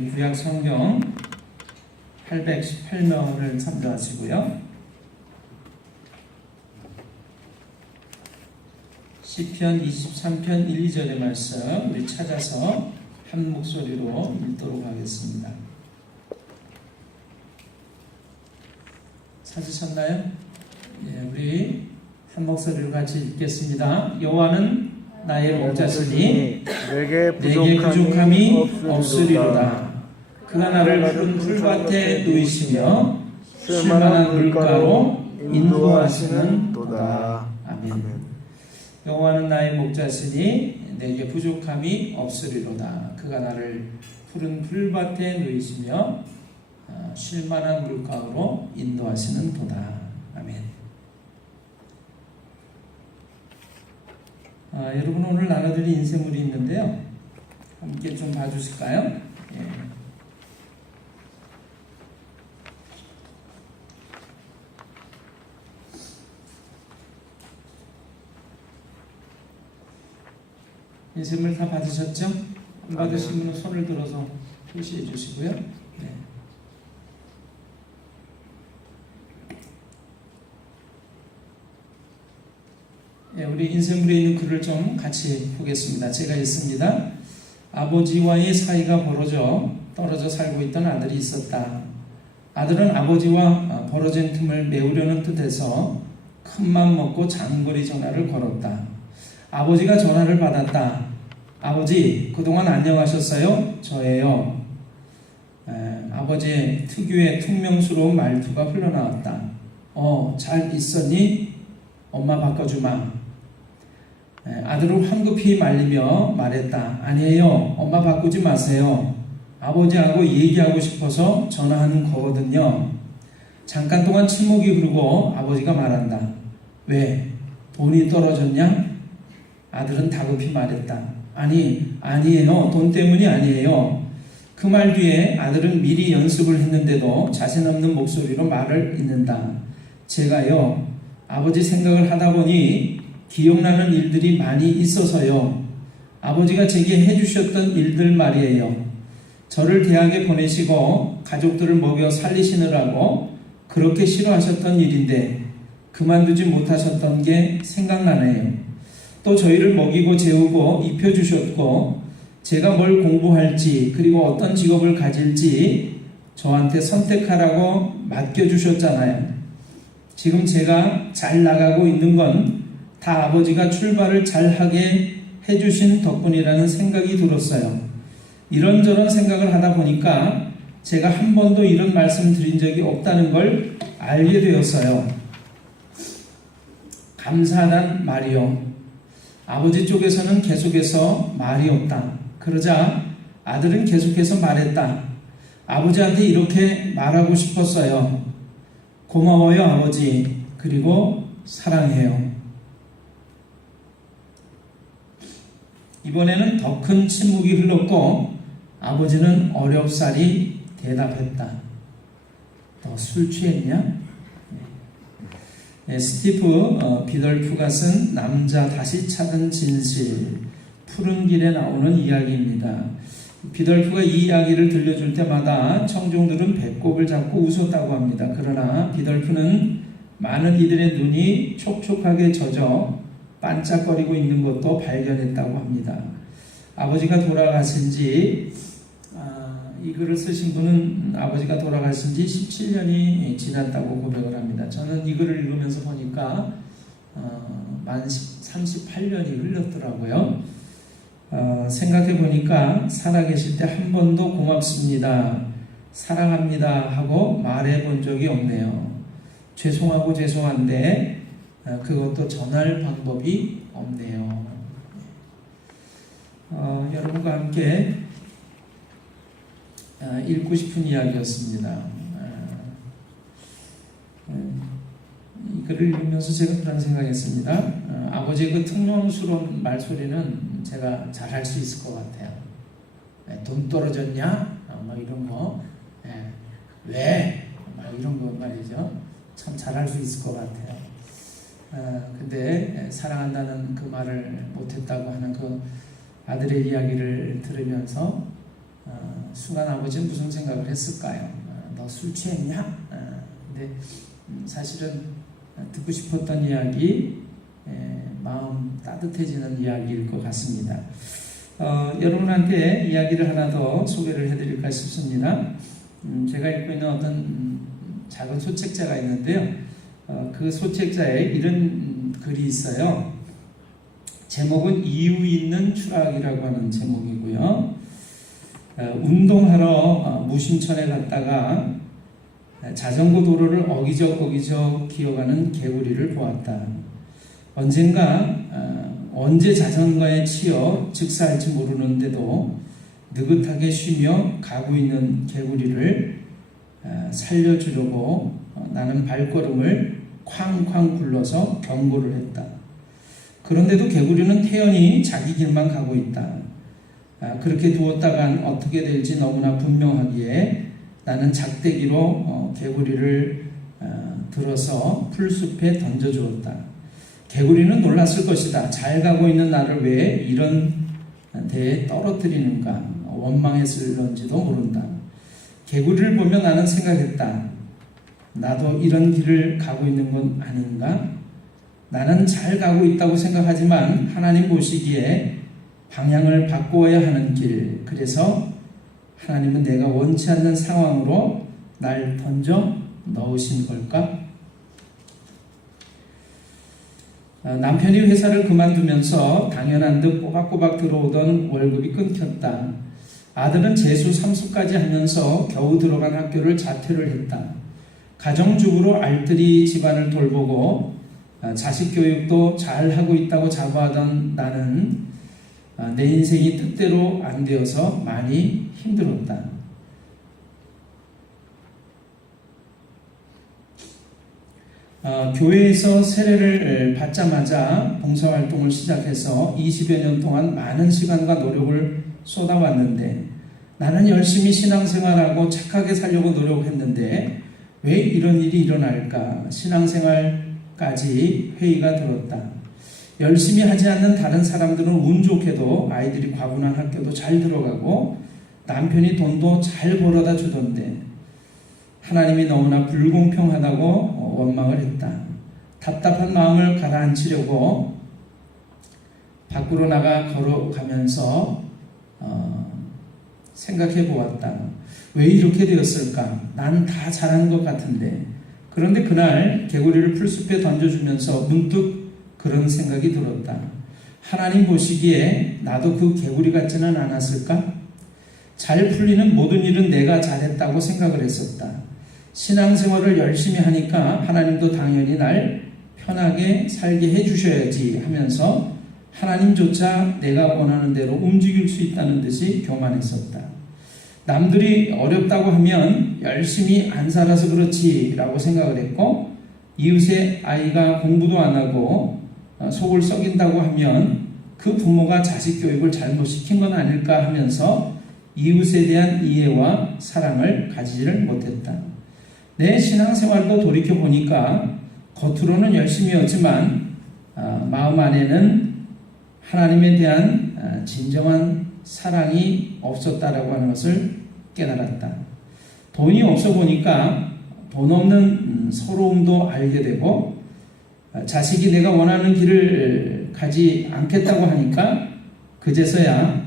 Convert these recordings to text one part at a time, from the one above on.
우리 구약 성경 818면을 참조하시고요. 시편 23편 1, 2절의 말씀 우리 찾아서 한 목소리로 읽도록 하겠습니다. 찾으셨나요? 예, 우리 한 목소리로 같이 읽겠습니다. 여호와는 나의 목자시니 내게 부족함이 없으리로다. 그가 나를 푸른 풀밭에 누이시며 쉴만한 물가로 인도하시는 도다. 아멘. 여호와는 나의 목자시니 내게 부족함이 없으리로다. 그가 나를 푸른 풀밭에 누이시며 쉴만한 물가로 인도하시는 도다. 아멘. 여러분 오늘 나눠드릴 인생물이 있는데요. 함께 좀 봐주실까요? 예. 인생물 다 받으셨죠? 안 받으신 분은 손을 들어서 표시해 주시고요. 네. 네, 우리 인생물에 있는 글을 좀 같이 보겠습니다. 제가 읽습니다. 아버지와의 사이가 떨어져 살고 있던 아들이 있었다. 아들은 아버지와 벌어진 틈을 메우려는 뜻에서 큰맘 먹고 장거리 전화를 걸었다. 아버지가 전화를 받았다. 아버지, 그동안 안녕하셨어요? 저예요. 아버지의 특유의 퉁명스러운 말투가 흘러나왔다. 잘 있었니? 엄마 바꿔주마. 아들은 황급히 말리며 말했다. 아니에요. 엄마 바꾸지 마세요. 아버지하고 얘기하고 싶어서 전화하는 거거든요. 잠깐 동안 침묵이 흐르고 아버지가 말한다. 왜? 돈이 떨어졌냐? 아들은 다급히 말했다. 아니에요. 돈 때문이 아니에요. 그 말 뒤에 아들은 미리 연습을 했는데도 자신 없는 목소리로 말을 잇는다. 제가요, 아버지 생각을 하다 보니 기억나는 일들이 많이 있어서요. 아버지가 제게 해주셨던 일들 말이에요. 저를 대학에 보내시고 가족들을 먹여 살리시느라고 그렇게 싫어하셨던 일인데 그만두지 못하셨던 게 생각나네요. 또 저희를 먹이고 재우고 입혀주셨고 제가 뭘 공부할지 그리고 어떤 직업을 가질지 저한테 선택하라고 맡겨주셨잖아요. 지금 제가 잘 나가고 있는 건 다 아버지가 출발을 잘하게 해주신 덕분이라는 생각이 들었어요. 이런저런 생각을 하다 보니까 제가 한 번도 이런 말씀 드린 적이 없다는 걸 알게 되었어요. 감사하단 말이요. 아버지 쪽에서는 계속해서 말이 없다. 그러자 아들은 계속해서 말했다. 아버지한테 이렇게 말하고 싶었어요. 고마워요, 아버지. 그리고 사랑해요. 이번에는 더 큰 침묵이 흘렀고 아버지는 어렵사리 대답했다. 너 술 취했냐? 스티브 비덜프가 쓴 남자 다시 찾은 진실, 푸른 길에 나오는 이야기입니다. 비덜프가 이 이야기를 들려줄 때마다 청중들은 배꼽을 잡고 웃었다고 합니다. 그러나 비덜프는 많은 이들의 눈이 촉촉하게 젖어 반짝거리고 있는 것도 발견했다고 합니다. 아버지가 돌아가신 지 이 글을 쓰신 분은 아버지가 돌아가신 지 17년이 지났다고 고백을 합니다. 저는 이 글을 읽으면서 보니까 만 38년이 흘렀더라고요. 생각해 보니까 살아계실 때 한 번도 고맙습니다, 사랑합니다 하고 말해 본 적이 없네요. 죄송한데 그것도 전할 방법이 없네요. 여러분과 함께 읽고 싶은 이야기였습니다. 이 글을 읽으면서 제가 그런 생각했습니다. 아버지의 그 퉁명스러운 말소리는 제가 잘할 수 있을 것 같아요. 돈 떨어졌냐? 뭐 이런 거. 왜? 막 이런 거 말이죠. 참 잘할 수 있을 것 같아요. 근데 사랑한다는 그 말을 못했다고 하는 그 아들의 이야기를 들으면서 순간 아버지는 무슨 생각을 했을까요? 너 술 취했냐? 근데 사실은 듣고 싶었던 이야기, 마음 따뜻해지는 이야기일 것 같습니다. 여러분한테 이야기를 하나 더 소개를 해드릴까 싶습니다. 제가 읽고 있는 어떤 작은 소책자가 있는데요. 그 소책자에 이런 글이 있어요. 제목은 이유 있는 추락이라고 하는 제목이고요. 운동하러 무심천에 갔다가 자전거 도로를 어기적 기어가는 개구리를 보았다. 언제 자전거에 치여 즉사할지 모르는데도 느긋하게 쉬며 가고 있는 개구리를 살려주려고 나는 발걸음을 쾅쾅 굴러서 경고를 했다. 그런데도 개구리는 태연히 자기 길만 가고 있다. 그렇게 두었다간 어떻게 될지 너무나 분명하기에 나는 작대기로 개구리를 들어서 풀숲에 던져주었다. 개구리는 놀랐을 것이다. 잘 가고 있는 나를 왜 이런 데에 떨어뜨리는가 원망했을런지도 모른다. 개구리를 보며 나는 생각했다. 나도 이런 길을 가고 있는 건 아닌가? 나는 잘 가고 있다고 생각하지만 하나님 보시기에 방향을 바꾸어야 하는 길. 그래서 하나님은 내가 원치 않는 상황으로 날 던져 넣으신 걸까? 남편이 회사를 그만두면서 당연한 듯 꼬박꼬박 들어오던 월급이 끊겼다. 아들은 재수 3수까지 하면서 겨우 들어간 학교를 자퇴를 했다. 가정주부로 알뜰히 집안을 돌보고 자식 교육도 잘하고 있다고 자부하던 나는 내 인생이 뜻대로 안 되어서 많이 힘들었다. 교회에서 세례를 받자마자 봉사활동을 시작해서 20여 년 동안 많은 시간과 노력을 쏟아왔는데 나는 열심히 신앙생활하고 착하게 살려고 노력했는데 왜 이런 일이 일어날까? 신앙생활까지 회의가 들었다. 열심히 하지 않는 다른 사람들은 운 좋게도 아이들이 과분한 학교도 잘 들어가고 남편이 돈도 잘 벌어다 주던데 하나님이 너무나 불공평하다고 원망을 했다. 답답한 마음을 가라앉히려고 밖으로 나가 걸어가면서 생각해 보았다. 왜 이렇게 되었을까? 난 다 잘한 것 같은데. 그런데 그날 개구리를 풀숲에 던져주면서 문득 그런 생각이 들었다. 하나님 보시기에 나도 그 개구리 같지는 않았을까? 잘 풀리는 모든 일은 내가 잘했다고 생각을 했었다. 신앙생활을 열심히 하니까 하나님도 당연히 날 편하게 살게 해주셔야지 하면서 하나님조차 내가 원하는 대로 움직일 수 있다는 듯이 교만했었다. 남들이 어렵다고 하면 열심히 안 살아서 그렇지 라고 생각을 했고 이웃의 아이가 공부도 안 하고 속을 썩인다고 하면 그 부모가 자식 교육을 잘못시킨 건 아닐까 하면서 이웃에 대한 이해와 사랑을 가지지를 못했다. 내 신앙생활도 돌이켜보니까 겉으로는 열심히였지만 마음 안에는 하나님에 대한 진정한 사랑이 없었다라고 하는 것을 깨달았다. 돈이 없어 보니까 돈 없는 서러움도 알게 되고 자식이 내가 원하는 길을 가지 않겠다고 하니까 그제서야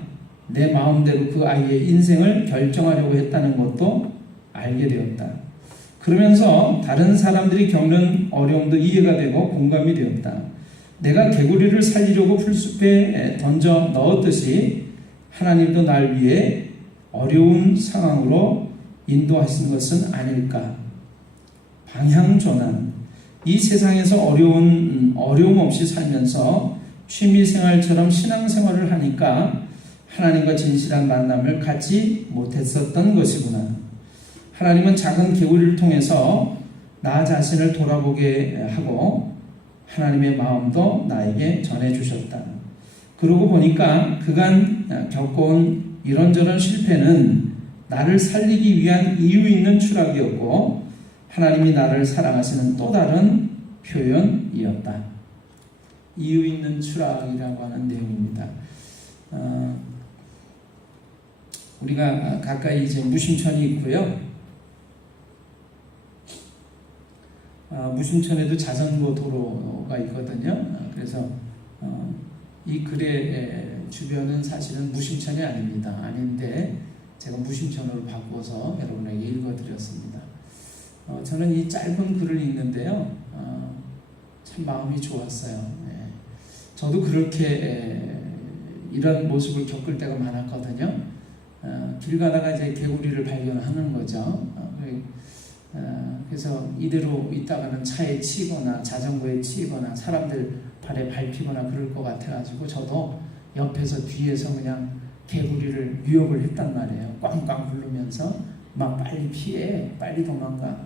내 마음대로 그 아이의 인생을 결정하려고 했다는 것도 알게 되었다. 그러면서 다른 사람들이 겪는 어려움도 이해가 되고 공감이 되었다. 내가 개구리를 살리려고 풀숲에 던져 넣었듯이 하나님도 날 위해 어려운 상황으로 인도하시는 것은 아닐까. 방향전환. 이 세상에서 어려움 없이 살면서 취미생활처럼 신앙생활을 하니까 하나님과 진실한 만남을 갖지 못했었던 것이구나. 하나님은 작은 개구리를 통해서 나 자신을 돌아보게 하고 하나님의 마음도 나에게 전해주셨다. 그러고 보니까 그간 겪어온 이런저런 실패는 나를 살리기 위한 이유 있는 추락이었고 하나님이 나를 사랑하시는 또 다른 표현이었다. 이유 있는 추락이라고 하는 내용입니다. 우리가 가까이 이제 무심천이 있고요. 무심천에도 자전거 도로가 있거든요. 그래서 이 글의 주변은 사실은 무심천이 아닙니다. 아닌데 제가 무심천으로 바꿔서 여러분에게 읽어드렸습니다. 저는 이 짧은 글을 읽는데요. 참 마음이 좋았어요. 저도 그렇게 이런 모습을 겪을 때가 많았거든요. 길 가다가 이제 개구리를 발견하는 거죠. 그래서 이대로 있다가는 차에 치이거나 자전거에 치이거나 사람들 발에 밟히거나 그럴 것 같아가지고 저도 옆에서 뒤에서 그냥 개구리를 유혹을 했단 말이에요. 꽝꽝 부르면서 막 빨리 피해, 빨리 도망가.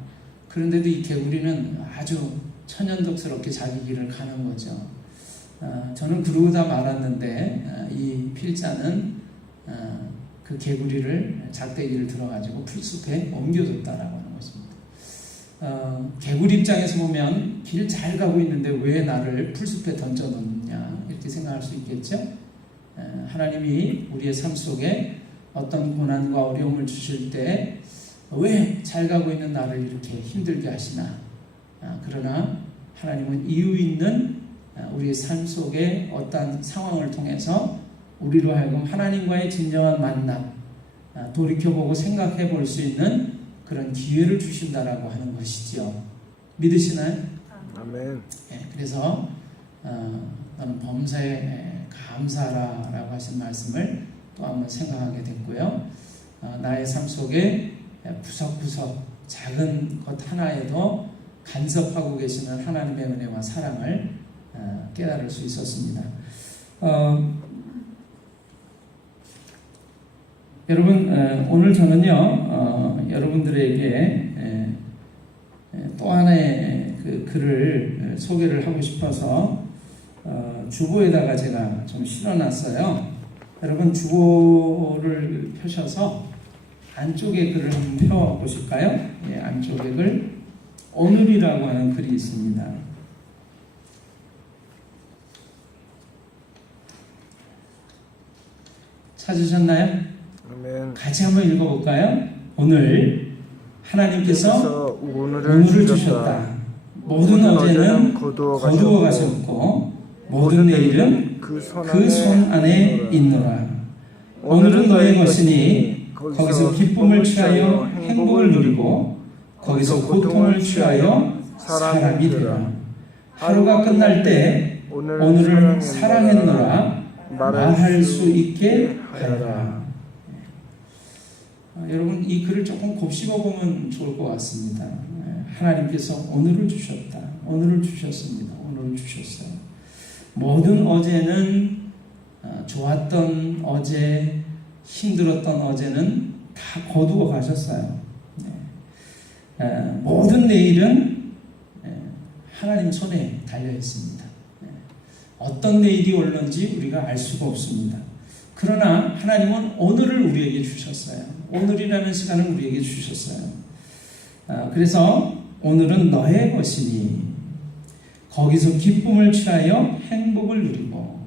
그런데도 이 개구리는 아주 천연덕스럽게 자기 길을 가는 거죠. 저는 그러다 말았는데 이 필자는 그 개구리를 작대기를 들어가지고 풀숲에 옮겨줬다라고 하는 것입니다. 개구리 입장에서 보면 길 잘 가고 있는데 왜 나를 풀숲에 던져놓느냐 이렇게 생각할 수 있겠죠. 하나님이 우리의 삶 속에 어떤 고난과 어려움을 주실 때 왜 잘 가고 있는 나를 이렇게 힘들게 하시나. 그러나 하나님은 이유 있는 우리의 삶 속에 어떤 상황을 통해서 우리로 하여금 하나님과의 진정한 만남, 돌이켜보고 생각해 볼 수 있는 그런 기회를 주신다라고 하는 것이죠. 믿으시나요? 아멘. 그래서 나는 범사에 감사하라라고 하신 말씀을 또 한번 생각하게 됐고요. 나의 삶 속에 구석구석 작은 것 하나에도 간섭하고 계시는 하나님의 은혜와 사랑을 깨달을 수 있었습니다. 여러분, 오늘 저는요, 여러분들에게 또 하나의 그 글을 소개를 하고 싶어서 주보에다가 제가 좀 실어놨어요. 여러분, 주보를 펴셔서 안쪽에 글을 한번 펴보실까요? 안쪽에 글, 오늘이라고 하는 글이 있습니다. 찾으셨나요? 아멘. 같이 한번 읽어볼까요? 오늘 하나님께서 오늘을 주셨다. 모든 어제는 거두어 가셨고 모든 내일은 그 손 안에 있노라. 오늘은 너의 것이니 거기서 기쁨을 취하여 행복을 누리고 거기서 고통을 취하여 사람이 되라. 하루가 끝날 때 오늘을 사랑했노라 말할 수 있게 하라. 여러분, 이 글을 조금 곱씹어 보면 좋을 것 같습니다. 하나님께서 오늘을 주셨다. 오늘을 주셨습니다. 오늘을 주셨어요. 모든 어제는 좋았던 어제, 힘들었던 어제는 다 거두어 가셨어요. 모든 내일은 하나님 손에 달려 있습니다. 어떤 내일이 올는지 우리가 알 수가 없습니다. 그러나 하나님은 오늘을 우리에게 주셨어요. 오늘이라는 시간을 우리에게 주셨어요. 그래서 오늘은 너의 것이니 거기서 기쁨을 취하여 행복을 누리고,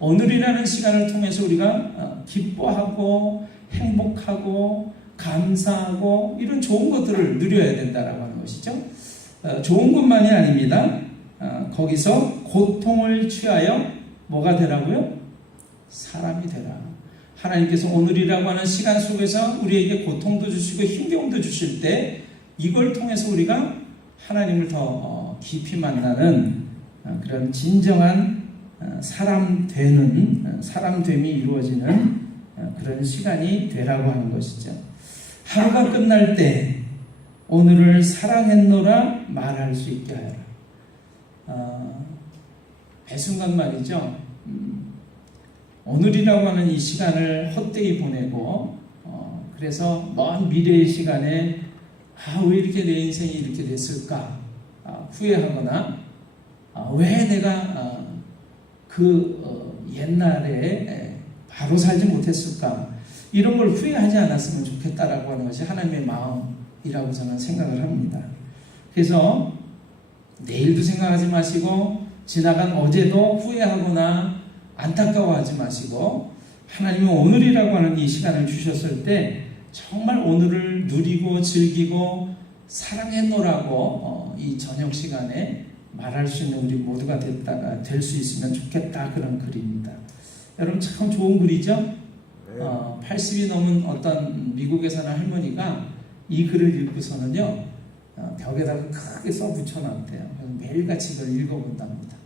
오늘이라는 시간을 통해서 우리가 기뻐하고 행복하고 감사하고 이런 좋은 것들을 누려야 된다라고 하는 것이죠. 좋은 것만이 아닙니다. 거기서 고통을 취하여 뭐가 되라고요? 사람이 되라. 하나님께서 오늘이라고 하는 시간 속에서 우리에게 고통도 주시고 힘겨움도 주실 때 이걸 통해서 우리가 하나님을 더 깊이 만나는 그런 진정한 사람됨이 이루어지는 그런 시간이 되라고 하는 것이죠. 하루가 끝날 때 오늘을 사랑했노라 말할 수 있게 하여라. 배순간 말이죠. 오늘이라고 하는 이 시간을 헛되이 보내고 그래서 먼 미래의 시간에 왜 이렇게 내 인생이 이렇게 됐을까 후회하거나 왜 내가 옛날에 바로 살지 못했을까 이런 걸 후회하지 않았으면 좋겠다라고 하는 것이 하나님의 마음이라고 저는 생각을 합니다. 그래서 내일도 생각하지 마시고 지나간 어제도 후회하거나 안타까워하지 마시고 하나님은 오늘이라고 하는 이 시간을 주셨을 때 정말 오늘을 누리고 즐기고 사랑했노라고 이 저녁 시간에 말할 수 있는 우리 모두가 될 수 있으면 좋겠다, 그런 글입니다. 여러분 참 좋은 글이죠? 네. 80이 넘은 어떤 미국에 사는 할머니가 이 글을 읽고서는요, 벽에다가 크게 써 붙여놨대요. 매일같이 이걸 읽어본답니다.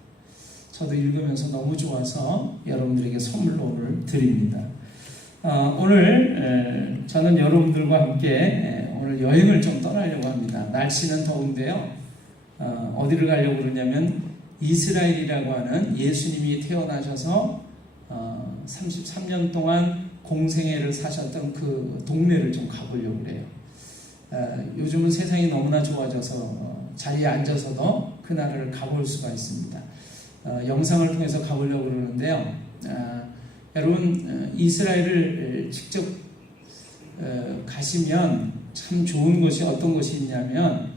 저도 읽으면서 너무 좋아서 여러분들에게 선물로 오늘 드립니다. 오늘 저는 여러분들과 함께 오늘 여행을 좀 떠나려고 합니다. 날씨는 더운데요. 어디를 가려고 그러냐면 이스라엘이라고 하는 예수님이 태어나셔서 33년 동안 공생애를 사셨던 그 동네를 좀 가보려고 그래요. 요즘은 세상이 너무나 좋아져서 자리에 앉아서도 그 나라를 가볼 수가 있습니다. 영상을 통해서 가보려고 그러는데요. 여러분 이스라엘을 직접 가시면 참 좋은 것이 어떤 것이 있냐면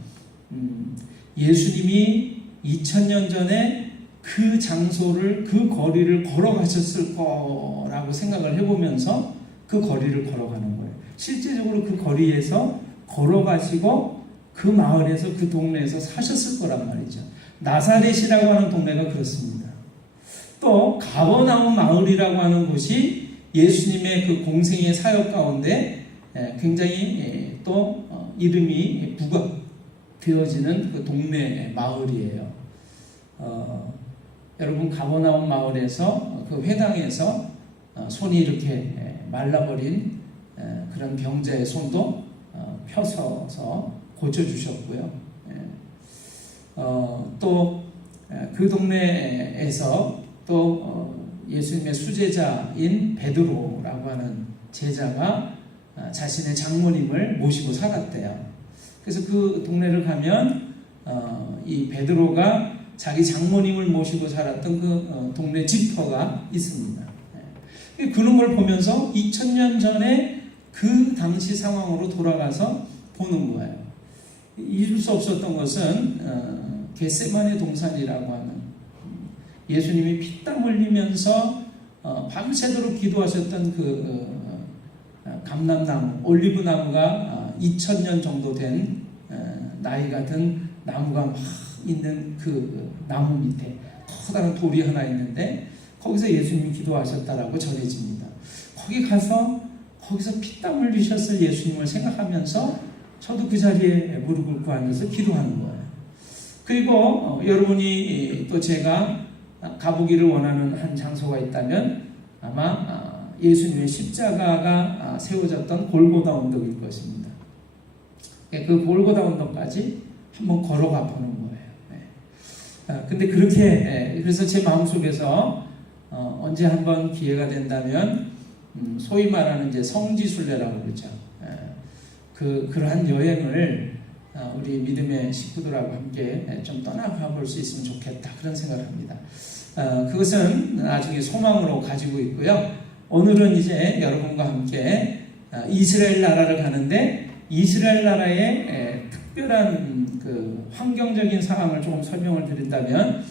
예수님이 2000년 전에 그 장소를, 그 거리를 걸어가셨을 거라고 생각을 해보면서 그 거리를 걸어가는 거예요. 실제적으로 그 거리에서 걸어가시고 그 마을에서, 그 동네에서 사셨을 거란 말이죠. 나사렛이라고 하는 동네가 그렇습니다. 또 가버나움 마을이라고 하는 곳이 예수님의 그 공생의 사역 가운데 굉장히 또 이름이 부각되어지는 그 동네 마을이에요. 여러분 가버나움 마을에서 그 회당에서 손이 이렇게 말라버린 그런 병자의 손도 펴서서 고쳐주셨고요. 또 그 동네에서 또 예수님의 수제자인 베드로라고 하는 제자가 자신의 장모님을 모시고 살았대요. 그래서 그 동네를 가면 이 베드로가 자기 장모님을 모시고 살았던 그 동네 지퍼가 있습니다. 그런 걸 보면서 2000년 전에 그 당시 상황으로 돌아가서 보는 거예요. 잊을 수 없었던 것은 겟세마네 동산이라고 하는, 예수님이 피땀 흘리면서 밤새도록 기도하셨던 그 감람나무, 올리브나무가 2000년 정도 된 나이가 든 나무가 막 있는 그 나무 밑에 커다란 돌이 하나 있는데 거기서 예수님이 기도하셨다라고 전해집니다. 거기서 피땀 흘리셨을 예수님을 생각하면서 저도 그 자리에 무릎 꿇고 앉아서 기도하는 거예요. 그리고 여러분이 또 제가 가보기를 원하는 한 장소가 있다면 아마 예수님의 십자가가 세워졌던 골고다 언덕일 것입니다. 그 골고다 언덕까지 한번 걸어가 보는 거예요. 근데 그렇게 그래서 제 마음속에서 언제 한번 기회가 된다면 소위 말하는 이제 성지순례라고 그러죠. 그러한 여행을 우리 믿음의 식구들하고 함께 좀 떠나가 볼 수 있으면 좋겠다, 그런 생각을 합니다. 그것은 나중에 소망으로 가지고 있고요. 오늘은 이제 여러분과 함께 이스라엘 나라를 가는데 이스라엘 나라의 특별한 그 환경적인 상황을 조금 설명을 드린다면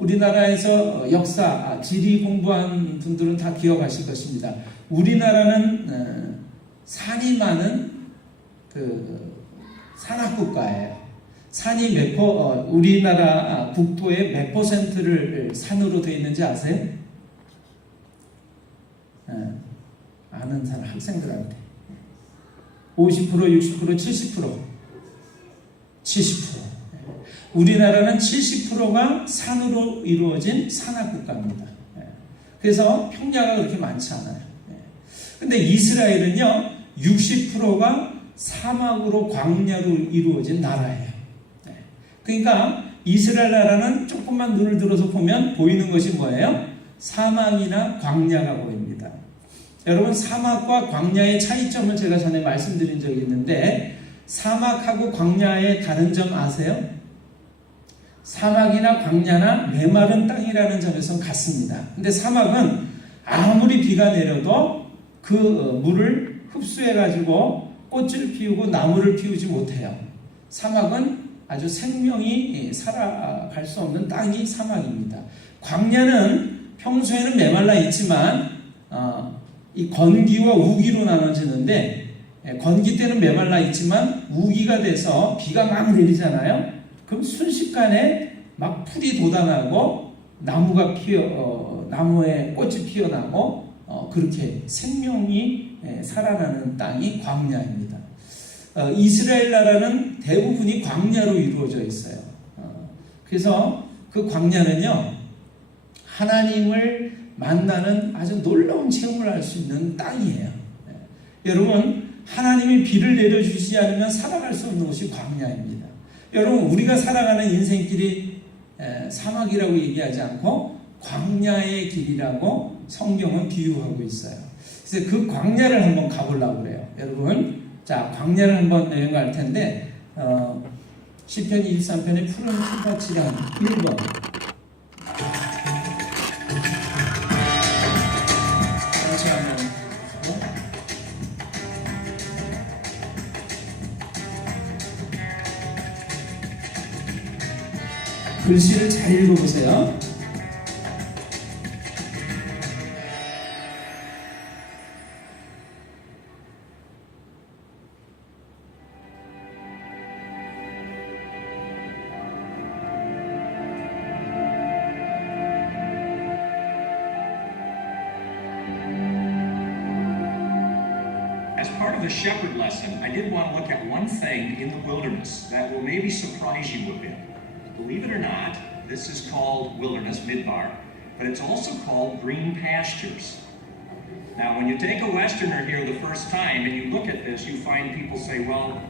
우리나라에서 역사, 지리 공부한 분들은 다 기억하실 것입니다. 우리나라는 산이 많은 그 산악국가예요. 산이 우리나라 국토의 몇 %를 산으로 되어 있는지 아세요? 아는 사람, 학생들한테 50%, 60%, 70%. 우리나라는 70%가 산으로 이루어진 산악국가입니다. 그래서 평야가 그렇게 많지 않아요. 근데 이스라엘은요 60%가 사막으로 광야로 이루어진 나라예요. 그러니까 이스라엘 나라는 조금만 눈을 들어서 보면 보이는 것이 뭐예요? 사막이나 광야가 보입니다. 여러분 사막과 광야의 차이점을 제가 전에 말씀드린 적이 있는데 사막하고 광야의 다른 점 아세요? 사막이나 광야나 메마른 땅이라는 점에서는 같습니다. 근데 사막은 아무리 비가 내려도 그 물을 흡수해가지고 꽃을 피우고 나무를 피우지 못해요. 사막은 아주 생명이 살아갈 수 없는 땅이 사막입니다. 광야는 평소에는 메말라 있지만 이 건기와 우기로 나눠지는데 건기 때는 메말라 있지만 우기가 돼서 비가 막 내리잖아요. 그럼 순식간에 막 풀이 돋아나고 나무에 꽃이 피어나고 그렇게 생명이 살아나는 땅이 광야입니다. 이스라엘 나라는 대부분이 광야로 이루어져 있어요. 그래서 그 광야는요, 하나님을 만나는 아주 놀라운 체험을 할 수 있는 땅이에요. 여러분, 하나님이 비를 내려주시지 않으면 살아갈 수 없는 곳이 광야입니다. 여러분, 우리가 살아가는 인생길이 사막이라고 얘기하지 않고 광야의 길이라고 성경은 비유하고 있어요. 그래서 그 광야를 한번 가보려고 그래요. 여러분, 자, 광야를 한번 여행할 텐데 시편 23편의 푸른 풀밭이란 1번. 다시 한번. 글씨를 잘 읽어보세요. As part of the shepherd lesson, I did want to look at one thing in the wilderness that will maybe surprise you a bit. Believe it or not, this is called wilderness, midbar, but it's also called green pastures. Now, when you take a Westerner here the first time and you look at this, you find people say, well,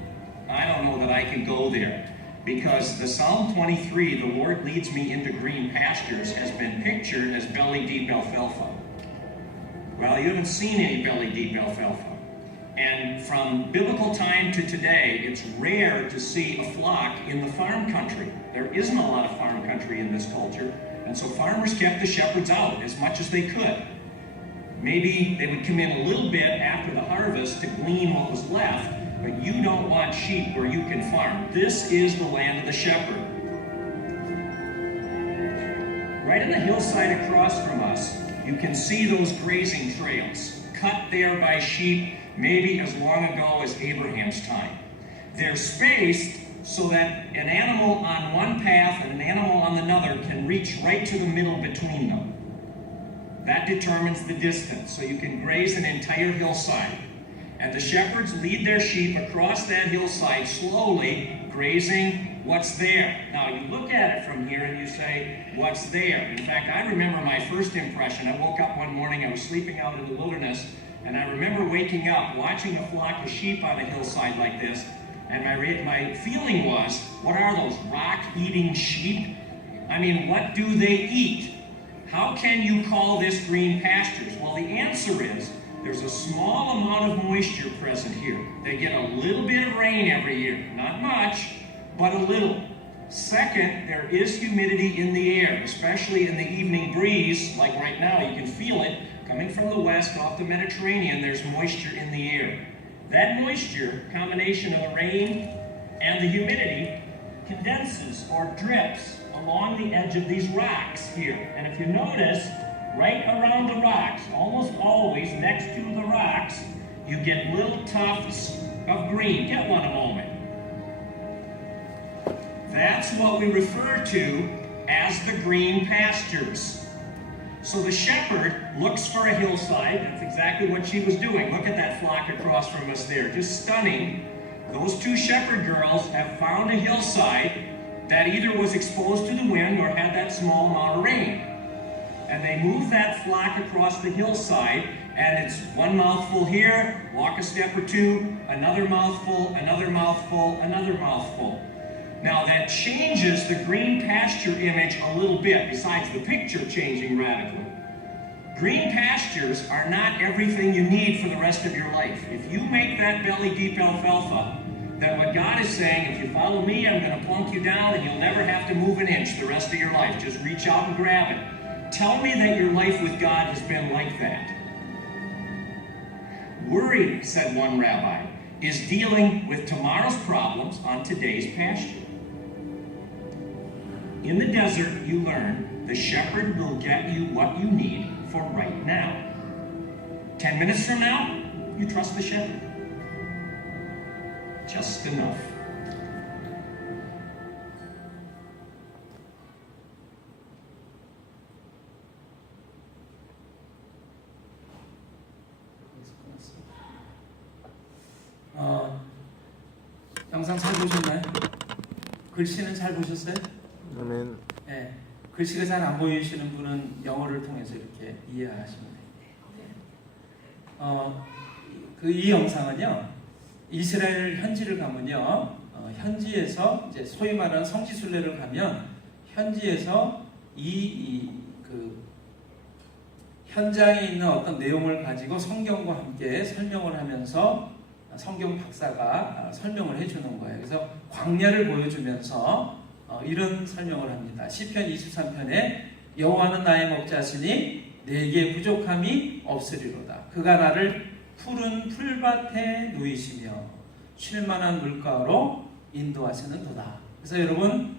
I don't know that I can go there. Because the Psalm 23, the Lord leads me into green pastures, has been pictured as belly deep alfalfa. Well, you haven't seen any belly deep alfalfa. And from biblical time to today, it's rare to see a flock in the farm country. There isn't a lot of farm country in this culture, and so farmers kept the shepherds out as much as they could. Maybe they would come in a little bit after the harvest to glean what was left, but you don't want sheep where you can farm. This is the land of the shepherd. Right on the hillside across from us, you can see those grazing trails, cut there by sheep maybe as long ago as Abraham's time. They're spaced so that an animal on one path and an animal on another can reach right to the middle between them. That determines the distance, so you can graze an entire hillside. And the shepherds lead their sheep across that hillside slowly, grazing what's there. Now, you look at it from here and you say, what's there? In fact, I remember my first impression. I woke up one morning, I was sleeping out in the wilderness, and I remember waking up, watching a flock of sheep on a hillside like this, and my feeling was, what are those, rock-eating sheep? I mean, what do they eat? How can you call this green pastures? Well, the answer is, there's a small amount of moisture present here. They get a little bit of rain every year. Not much, but a little. Second, there is humidity in the air, especially in the evening breeze, like right now, you can feel it. Coming from the west off the Mediterranean, there's moisture in the air. That moisture, combination of the rain and the humidity, condenses or drips along the edge of these rocks here. And if you notice, right around the rocks, almost always next to the rocks, you get little tufts of green. Get one a moment. That's what we refer to as the green pastures. So the shepherd looks for a hillside. That's exactly what she was doing. Look at that flock across from us there. Just stunning. Those two shepherd girls have found a hillside that either was exposed to the wind or had that small amount of rain. And they move that flock across the hillside, and it's one mouthful here, walk a step or two, another mouthful, another mouthful, another mouthful. Now that changes the green pasture image a little bit, besides the picture changing radically. Green pastures are not everything you need for the rest of your life. If you make that belly deep alfalfa, then what God is saying, if you follow me, I'm going to plunk you down and you'll never have to move an inch the rest of your life. Just reach out and grab it. Tell me that your life with God has been like that. Worry, said one rabbi, is dealing with tomorrow's problems on today's pasture. In the desert, you learn the shepherd will get you what you need for right now. 10 minutes from now, you trust the shepherd. Just enough. 영상 잘 보셨나요? 글씨는 잘 보셨어요? 아멘. 네. 글씨가 잘 안 보이시는 분은 영어를 통해서 이렇게 이해하시면 돼요. 이 영상은요, 이스라엘 현지를 가면요, 현지에서 이제 소위 말하는 성지순례를 가면 현지에서 그 현장에 있는 어떤 내용을 가지고 성경과 함께 설명을 하면서 성경 박사가 설명을 해주는 거예요. 그래서 광야를 보여주면서 이런 설명을 합니다. 시편 23편에 여호와는 나의 목자시니 내게 부족함이 없으리로다. 그가 나를 푸른 풀밭에 누이시며 쉴만한 물가로 인도하시는 도다. 그래서 여러분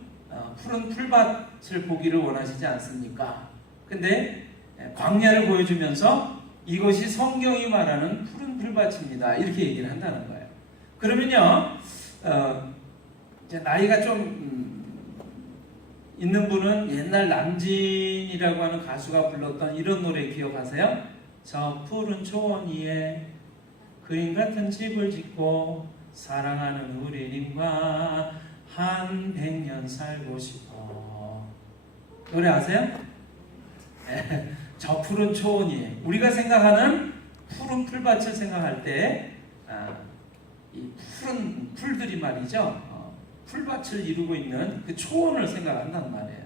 푸른 풀밭을 보기를 원하시지 않습니까? 근데 광야를 보여주면서 이것이 성경이 말하는 푸른 풀밭입니다. 이렇게 얘기를 한다는 거예요. 그러면요, 이제 나이가 좀 있는 분은 옛날 남진이라고 하는 가수가 불렀던 이런 노래 기억하세요? 저 푸른 초원 위에 그림 같은 집을 짓고 사랑하는 우리님과 한 100년 살고 싶어. 노래 아세요? 네. 저 푸른 초원 위에, 우리가 생각하는 푸른 풀밭을 생각할 때 이 푸른 풀들이 말이죠, 풀밭을 이루고 있는 그 초원을 생각한단 말이에요.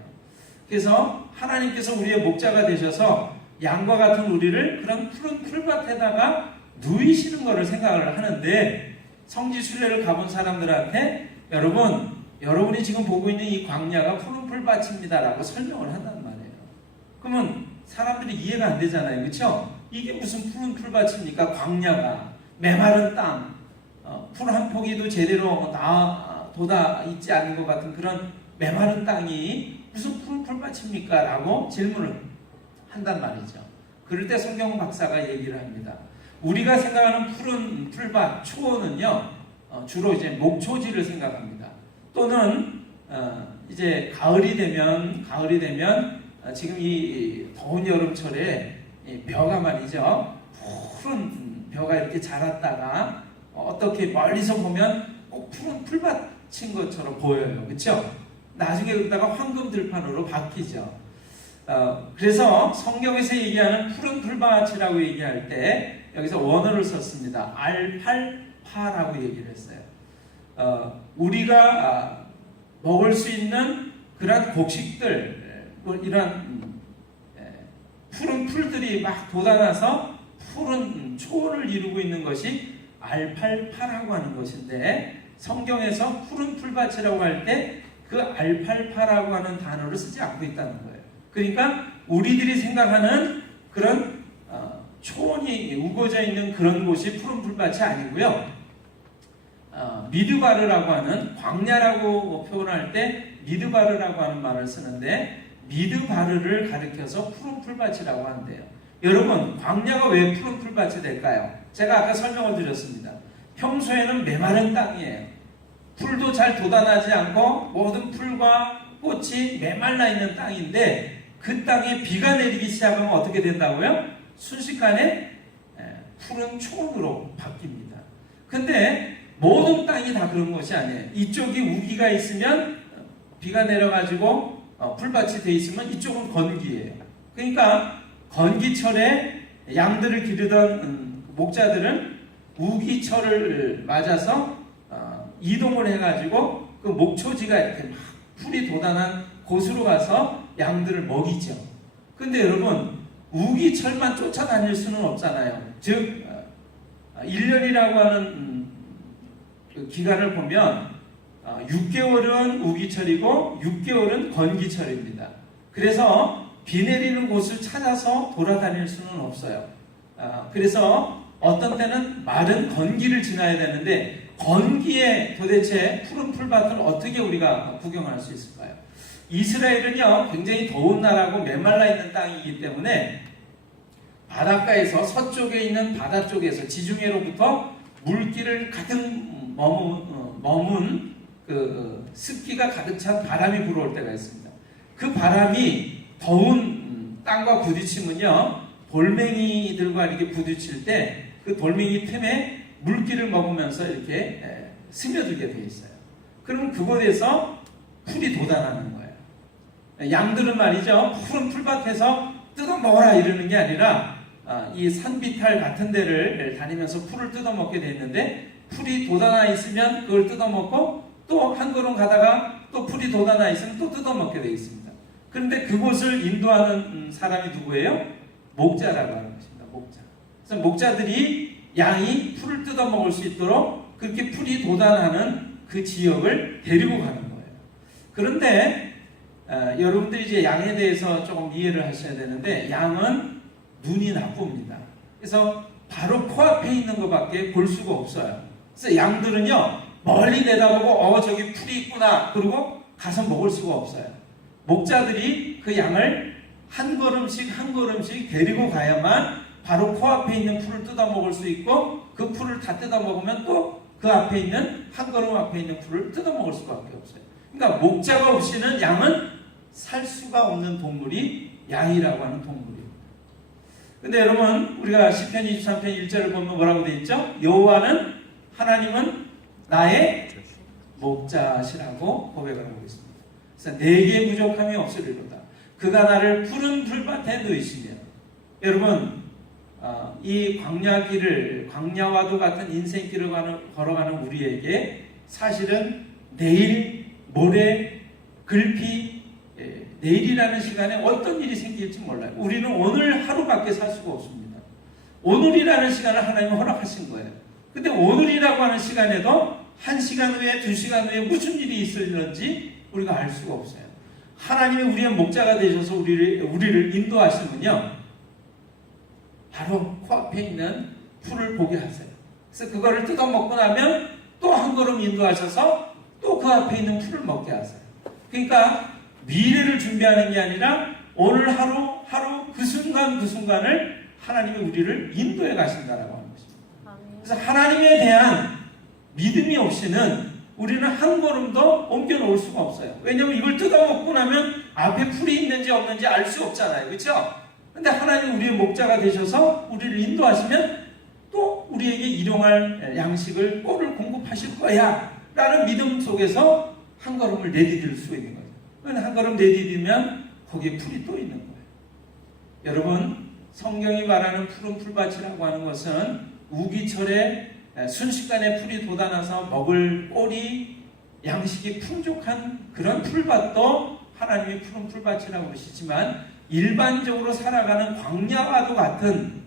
그래서 하나님께서 우리의 목자가 되셔서 양과 같은 우리를 그런 푸른 풀밭에다가 누이시는 것을 생각을 하는데, 성지순례를 가본 사람들한테 여러분이 지금 보고 있는 이 광야가 푸른 풀밭입니다 라고 설명을 한단 말이에요. 그러면 사람들이 이해가 안 되잖아요. 그렇죠? 이게 무슨 푸른 풀밭입니까? 광야가 메마른 땅, 풀 한 포기도 제대로 돋아 있지 않는 것 같은 그런 메마른 땅이 무슨 푸른 풀밭입니까? 라고 질문을 한단 말이죠. 그럴 때 성경 박사가 얘기를 합니다. 우리가 생각하는 푸른 풀밭, 초원은요, 주로 이제 목초지를 생각합니다. 또는 이제 가을이 되면 지금 이 더운 여름철에 벼가 말이죠, 푸른 벼가 이렇게 자랐다가 어떻게 멀리서 보면 꼭 푸른 풀밭인 것처럼 보여요. 그렇죠? 나중에 그러다가 황금 들판으로 바뀌죠. 그래서 성경에서 얘기하는 푸른 풀밭이라고 얘기할 때 여기서 원어를 썼습니다. 알팔파라고 얘기를 했어요. 우리가 먹을 수 있는 그런 곡식들, 이런 푸른 풀들이 막 돋아나서 푸른 초원을 이루고 있는 것이 알팔파라고 하는 것인데, 성경에서 푸른 풀밭이라고 할 때 그 알팔파라고 하는 단어를 쓰지 않고 있다는 거예요. 그러니까 우리들이 생각하는 그런 초원이 우거져 있는 그런 곳이 푸른 풀밭이 아니고요. 미드바르라고 하는, 광야라고 표현할 때 미드바르라고 하는 말을 쓰는데, 미드바르를 가리켜서 푸른 풀밭이라고 한대요. 여러분, 광야가 왜 푸른 풀밭이 될까요? 제가 아까 설명을 드렸습니다. 평소에는 메마른 땅이에요. 풀도 잘 돋아나지 않고 모든 풀과 꽃이 메말라 있는 땅인데, 그 땅에 비가 내리기 시작하면 어떻게 된다고요? 순식간에 푸른 초원으로 바뀝니다. 근데 모든 땅이 다 그런 것이 아니에요. 이쪽이 우기가 있으면 비가 내려가지고 풀밭이 돼 있으면 이쪽은 건기예요. 그러니까 건기철에 양들을 기르던 목자들은 우기철을 맞아서 이동을 해가지고 그 목초지가 이렇게 막 풀이 돋아난 곳으로 가서 양들을 먹이죠. 근데 여러분, 우기철만 쫓아다닐 수는 없잖아요. 즉 1년이라고 하는 그 기간을 보면 6개월은 우기철이고 6개월은 건기철입니다. 그래서 비 내리는 곳을 찾아서 돌아다닐 수는 없어요. 그래서 어떤 때는 마른 건기를 지나야 되는데, 건기에 도대체 푸른 풀밭을 어떻게 우리가 구경할 수 있을까요? 이스라엘은요 굉장히 더운 나라고 메말라 있는 땅이기 때문에 바닷가에서 서쪽에 있는 바다 쪽에서 지중해로부터 물기를 가득 머문 그 습기가 가득 찬 바람이 불어올 때가 있습니다. 그 바람이 더운 땅과 부딪히면요 돌멩이들과 이렇게 부딪힐 때 그 돌멩이 틈에 물기를 머금면서 이렇게 스며들게 되어 있어요. 그러면 그곳에서 풀이 돋아나는 거예요. 양들은 말이죠 푸른 풀밭에서 뜯어 먹어라 이러는 게 아니라 이 산비탈 같은 데를 다니면서 풀을 뜯어 먹게 돼 있는데 풀이 돋아나 있으면 그걸 뜯어 먹고 또 한 걸음 가다가 또 풀이 돋아나 있으면 또 뜯어 먹게 되어 있습니다. 그런데 그곳을 인도하는 사람이 누구예요? 목자라고 하는 것입니다. 목자. 그래서 목자들이 양이 풀을 뜯어 먹을 수 있도록 그렇게 풀이 돋아나는 그 지역을 데리고 가는 거예요. 그런데 여러분들이 이제 양에 대해서 조금 이해를 하셔야 되는데 양은 눈이 나쁩니다. 그래서 바로 코앞에 있는 것밖에 볼 수가 없어요. 그래서 양들은요 멀리 내다보고 저기 풀이 있구나 그러고 가서 먹을 수가 없어요. 목자들이 그 양을 한 걸음씩 한 걸음씩 데리고 가야만 바로 코앞에 있는 풀을 뜯어 먹을 수 있고 그 풀을 다 뜯어 먹으면 또 그 앞에 있는 한 걸음 앞에 있는 풀을 뜯어 먹을 수밖에 없어요. 그러니까 목자가 없이는 양은 살 수가 없는 동물이 양이라고 하는 동물이에요. 근데 여러분 우리가 시편 23편 1절을 보면 뭐라고 되어 있죠? 여호와는 하나님은 나의 목자시라고 고백을 하고 있습니다. 그래서 내게 부족함이 없으리로다. 그가 나를 푸른 풀밭에 누이시며 여러분 이 광야길을 광야와도 같은 인생길을 걸어가는 우리에게 사실은 내일 모레 글피 내일이라는 시간에 어떤 일이 생길지 몰라요. 우리는 오늘 하루밖에 살 수가 없습니다. 오늘이라는 시간을 하나님이 허락하신 거예요. 근데 오늘이라고 하는 시간에도 1시간 후에 2시간 후에 무슨 일이 있을지 우리가 알 수가 없어요. 하나님이 우리의 목자가 되셔서 우리를 인도하시면요 바로 코앞에 있는 풀을 보게 하세요. 그래서 그거를 뜯어먹고 나면 또 한 걸음 인도하셔서 또 그 앞에 있는 풀을 먹게 하세요. 그러니까 미래를 준비하는 게 아니라 오늘 하루 그 순간 그 순간을 하나님이 우리를 인도해 가신다라고 하는 것입니다. 그래서 하나님에 대한 믿음이 없이는 우리는 한 걸음도 옮겨 놓을 수가 없어요. 왜냐하면 이걸 뜯어먹고 나면 앞에 풀이 있는지 없는지 알 수 없잖아요. 그렇죠? 근데 하나님 우리의 목자가 되셔서 우리를 인도하시면 또 우리에게 일용할 양식을 꼴을 공급하실 거야 라는 믿음 속에서 한 걸음을 내디딜 수 있는 거예요. 한 걸음 내디디면 거기에 풀이 또 있는 거예요. 여러분 성경이 말하는 푸른 풀밭이라고 하는 것은 우기철에 순식간에 풀이 돋아나서 먹을 꼴이 양식이 풍족한 그런 풀밭도 하나님이 푸른 풀밭이라고 그러시지만 일반적으로 살아가는 광야와도 같은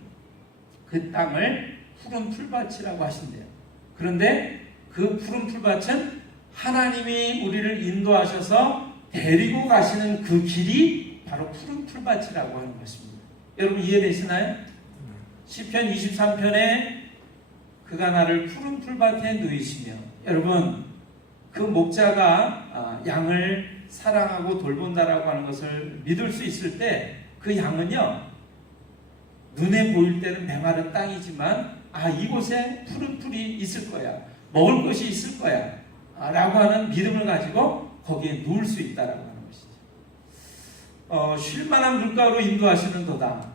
그 땅을 푸른 풀밭이라고 하신대요. 그런데 그 푸른 풀밭은 하나님이 우리를 인도하셔서 데리고 가시는 그 길이 바로 푸른 풀밭이라고 하는 것입니다. 여러분 이해되시나요? 시편 23편에 그가 나를 푸른 풀밭에 누이시며 여러분 그 목자가 양을 사랑하고 돌본다라고 하는 것을 믿을 수 있을 때 그 양은요 눈에 보일 때는 메마른 땅이지만 이곳에 푸른 풀이 있을 거야 먹을 것이 있을 거야 라고 하는 믿음을 가지고 거기에 누울 수 있다라고 하는 것이죠. 쉴만한 물가로 인도하시는 도다.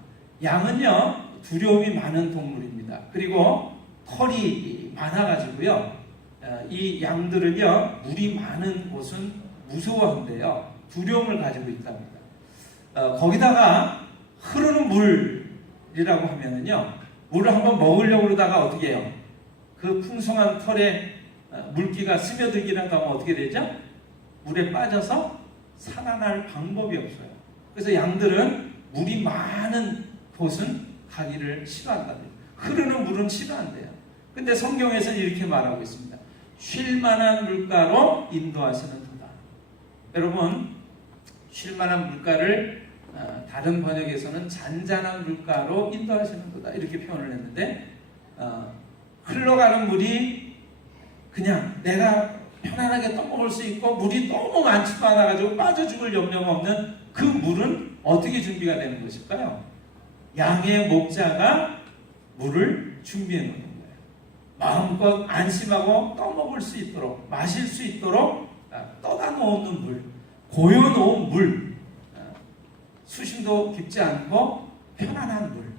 양은요 두려움이 많은 동물입니다. 그리고 털이 많아가지고요 이 양들은요 물이 많은 곳은 무서워한대요. 두려움을 가지고 있답니다. 거기다가 흐르는 물이라고 하면은요 물을 한번 먹으려고 그러다가 어떻게 해요? 그 풍성한 털에 물기가 스며들기라도 하면 어떻게 되죠? 물에 빠져서 살아날 방법이 없어요. 그래서 양들은 물이 많은 곳은 가기를 싫어한다. 흐르는 물은 싫어한대요. 근데 성경에서는 이렇게 말하고 있습니다. 쉴만한 물가로 인도하시는 도다. 여러분 쉴만한 물가를 다른 번역에서는 잔잔한 물가로 인도하시는 도다 이렇게 표현을 했는데 흘러가는 물이 그냥 내가 편안하게 떠먹을 수 있고 물이 너무 많지도 않아가지고 빠져 죽을 염려가 없는 그 물은 어떻게 준비가 되는 것일까요? 양의 목자가 물을 준비해 놓는 거예요. 마음껏 안심하고 떠먹을 수 있도록, 마실 수 있도록 떠다 놓는 물, 고여놓은 물, 수심도 깊지 않고 편안한 물,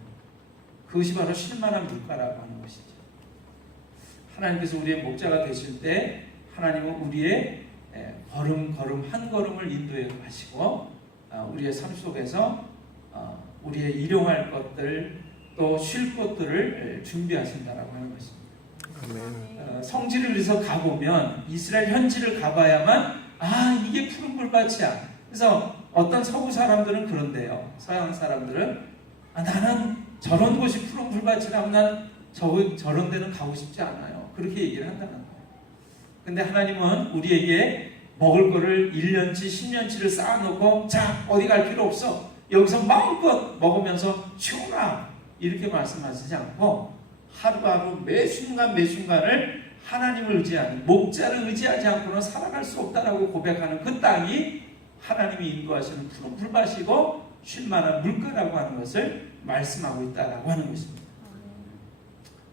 그것이 바로 쉴만한 물가라고 하는 것이죠. 하나님께서 우리의 목자가 되실 때 하나님은 우리의 걸음 한 걸음을 인도해 가시고 우리의 삶 속에서 우리의 일용할 것들 또 쉴 것들을 준비하신다라고 하는 것입니다. 아멘. 성지를 위해서 가보면 이스라엘 현지를 가봐야만 이게 푸른 물밭이야. 그래서 어떤 서구 사람들은 그런데요. 서양 사람들은 나는 저런 곳이 푸른 물밭이라면 난 저런 데는 가고 싶지 않아요. 그렇게 얘기를 한다는 거예요. 근데 하나님은 우리에게 먹을 거를 1년치 10년치를 쌓아놓고 자 어디 갈 필요 없어. 여기서 마음껏 먹으면서 쉬어라. 이렇게 말씀하시지 않고 하루하루 매 순간을 하나님을 의지하는 목자를 의지하지 않고는 살아갈 수 없다라고 고백하는 그 땅이 하나님이 인도하시는 푸른 풀밭이고 쉴만한 물가라고 하는 것을 말씀하고 있다라고 하는 것입니다.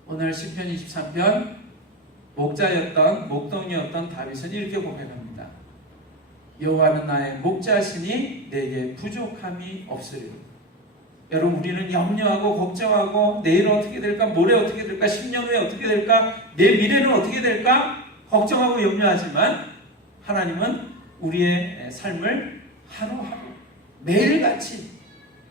오늘 시편 23편 목동이었던 다윗은 이렇게 고백합니다. 여호와는 나의 목자시니 내게 부족함이 없으리로다. 여러분 우리는 염려하고 걱정하고 내일 어떻게 될까, 모레 어떻게 될까, 10년 후에 어떻게 될까, 내 미래는 어떻게 될까 걱정하고 염려하지만 하나님은 우리의 삶을 하루하루 매일같이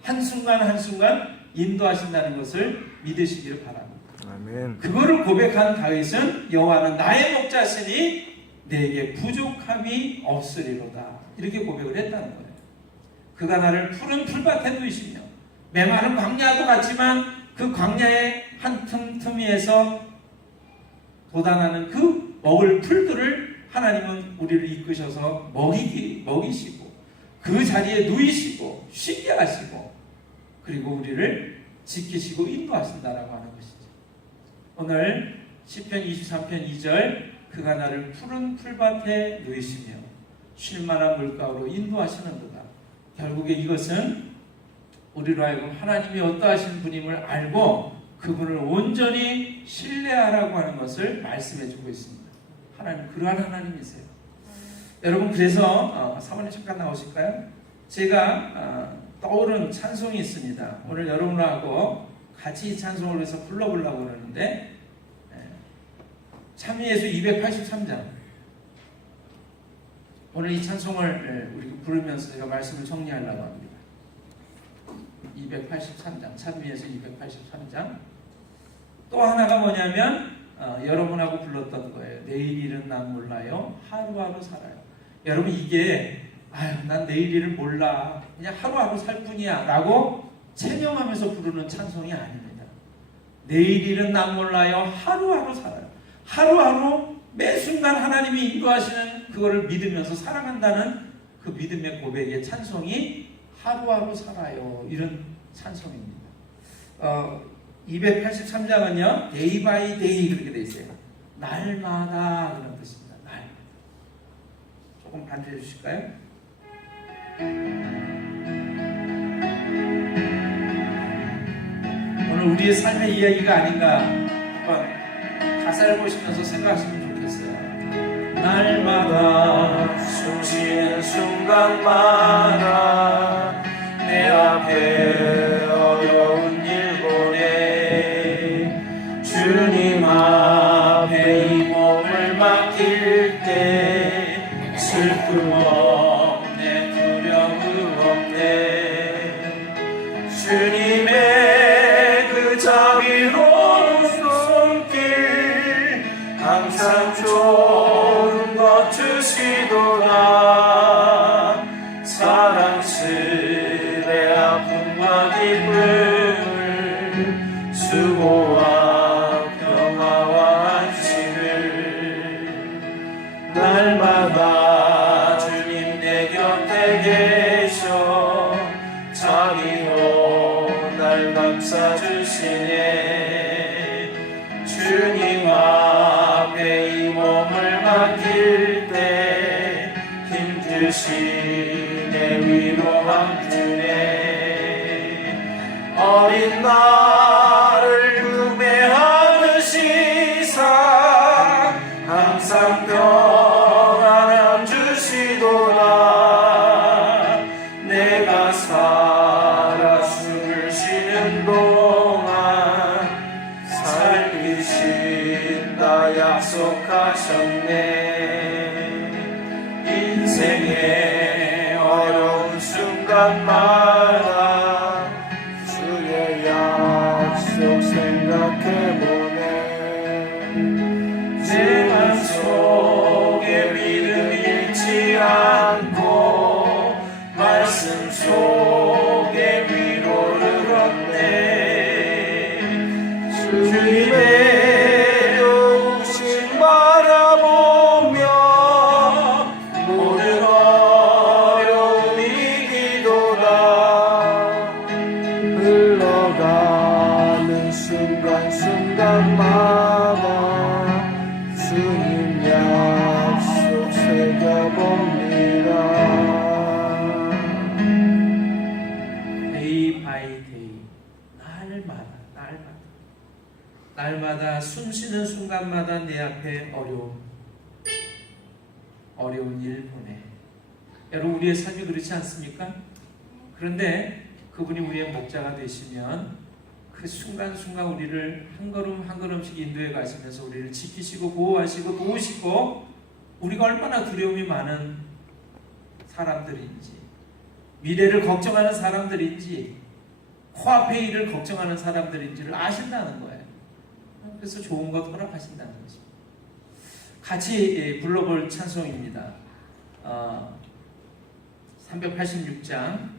한순간 인도하신다는 것을 믿으시기를 바랍니다. 아멘. 그거를 고백한 다윗은 여호와는 나의 목자시니 내게 부족함이 없으리로다 이렇게 고백을 했다는 거예요. 그가 나를 푸른 풀밭에 두시며 메마른 광야도 같지만 그 광야의 한 틈틈이에서 돋아나는 그 먹을 풀들을 하나님은 우리를 이끄셔서 먹이시고 그 자리에 누이시고 쉬게 하시고 그리고 우리를 지키시고 인도하신다라고 하는 것이죠. 오늘 시편 23편 2절 그가 나를 푸른 풀밭에 누이시며 쉴만한 물가로 인도하시는도다. 결국에 이것은 우리로 하여금 하나님이 어떠하신 분임을 알고 그분을 온전히 신뢰하라고 하는 것을 말씀해주고 있습니다. 하나님 그러한 하나님이세요. 여러분 그래서 사모님 잠깐 나오실까요? 제가 떠오른 찬송이 있습니다. 오늘 여러분하고 같이 이 찬송을 위해서 불러보려고 그러는데 참여예수 283장 오늘 이 찬송을 우리 부르면서 제가 말씀을 정리하려고 합니다. 283장 참여예수 283장 또 하나가 뭐냐면 여러분하고 불렀던 거예요. 내일 일은 난 몰라요. 하루하루 살아요. 여러분 이게 난 내일 일을 몰라. 그냥 하루하루 살 뿐이야 라고 체념하면서 부르는 찬송이 아닙니다. 내일 일은 난 몰라요. 하루하루 살아요. 하루하루 매 순간 하나님이 인도하시는 그거를 믿으면서 살아간다는 그 믿음의 고백의 찬송이 하루하루 살아요. 이런 찬송입니다. 283장은요. 데이 바이 데이 그렇게 되어 있어요. 날마다 그런 뜻입니다. 날마다. 조금 반주해 주실까요? 오늘 우리의 삶의 이야기가 아닌가 한번 가사를 보시면서 생각하시면 좋겠어요. 날마다 숨쉬는 순간마다 내 앞에 어려운 일 보내 주님 앞에 이 몸을 맡길 때 슬픔 없네 두려움 없네 주님의 그 자비로운 손길 항상 좋은 것 주시도다 사랑스레 아픔과 기쁨을 수고와 평화와 안식을 날마다 주님 내 곁에 계셔 자비로 날 감싸주시네 주님 앞에 이 몸을 맡길 어르신의 위로함 주네 어린 나를 꿈에 안으시사 항상 평안함 주시도다 내가 살아 숨을 쉬는 동안 살피신다 약속하셨네 인생의 어려운 순간마다 주의 약속 생각해보네 내 맘속에 믿음 잃지 않고 말씀 속에 위로를 얻네 주님의 오심 바라보며 모든 어려움 이기도다 흘러가는 순간순간마다 주님 약속 새겨봅니다 데이 바이 데이 날마다 숨쉬는 순간마다 내 앞에 어려운 일 보내. 여러분 우리의 삶이 그렇지 않습니까? 그런데 그분이 우리의 목자가 되시면 그 순간순간 우리를 한 걸음 한 걸음씩 인도해 가시면서 우리를 지키시고 보호하시고 도우시고 우리가 얼마나 두려움이 많은 사람들인지 미래를 걱정하는 사람들인지 코앞의 일을 걱정하는 사람들인지를 아신다는 거예요. 그래서 좋은 것 허락하신다는 것입니다. 같이 불러볼 찬송입니다. 386장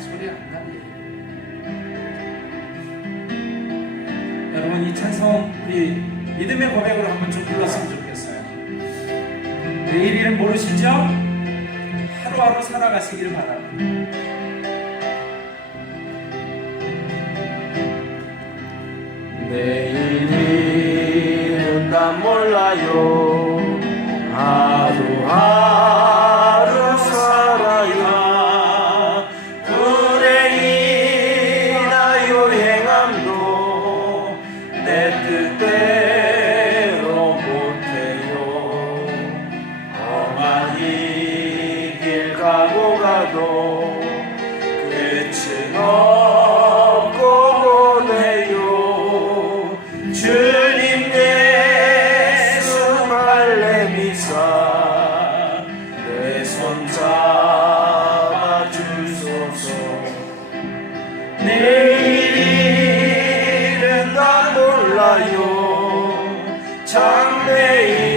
소리 안 나네. 여러분 이 찬송 우리 믿음의 고백으로 한번 좀 불렀으면 좋겠어요. 내일일은 모르시죠? 하루하루 살아가시길 바랍니다. 내일은 난 몰라요 하루하루 살아야 불행이나 요행함도 내 뜻대로 못해요 험한 이 길 가고 가도 끝은 없고 보내요 주님 예수 할례미사 내 손 잡아 주소서 내일은 난 몰라요 장래일